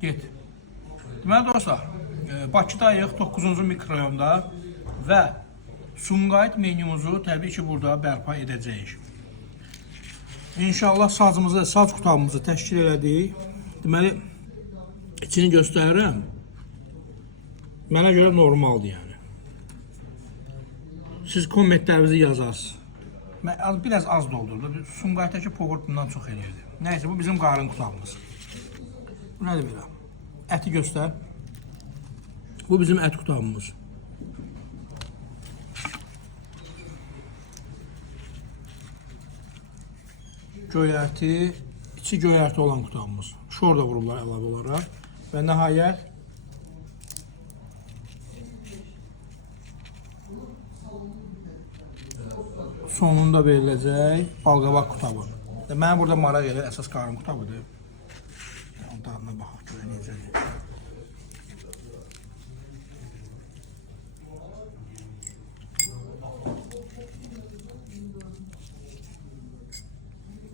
Get. Deməli dostlar, Bakıdayıq 9-cu mikrorayonda və Sumqayıt menyumuzu təbii ki burada bərpa edəcəyik. İnşallah saz qutabımızı təşkil elədik. Deməli, içini göstərirəm. Mənə görə normaldır yəni. Siz kommentlərinizi yazarsınız. Biraz az doldurdu. Sumqayıtdakı poğurt bundan çox eləyirdi. Nəysə, bu bizim qarın qutabımız. Bu nədir belə? Əti göstər. Bu bizim ət qutabımız. Göyərti, içi göyərti olan qutabımız. Şor da vururlar əlavə olaraq. Və nəhayət sonunda veriləcək balqabaq qutabı. Mənə burada maraq edir, əsas qarın qutabıdır. Dadına baxaq, görə necədir.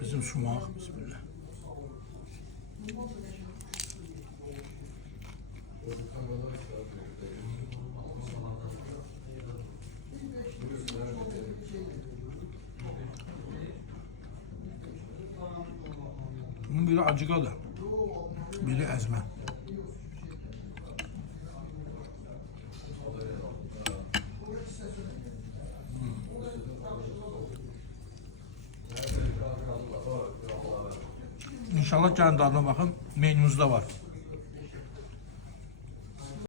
Bizim sumaq, bismillah. Bunun biri acıqadır, biri əzmə. İnşallah gəlin dadına baxın, menyumuzda var.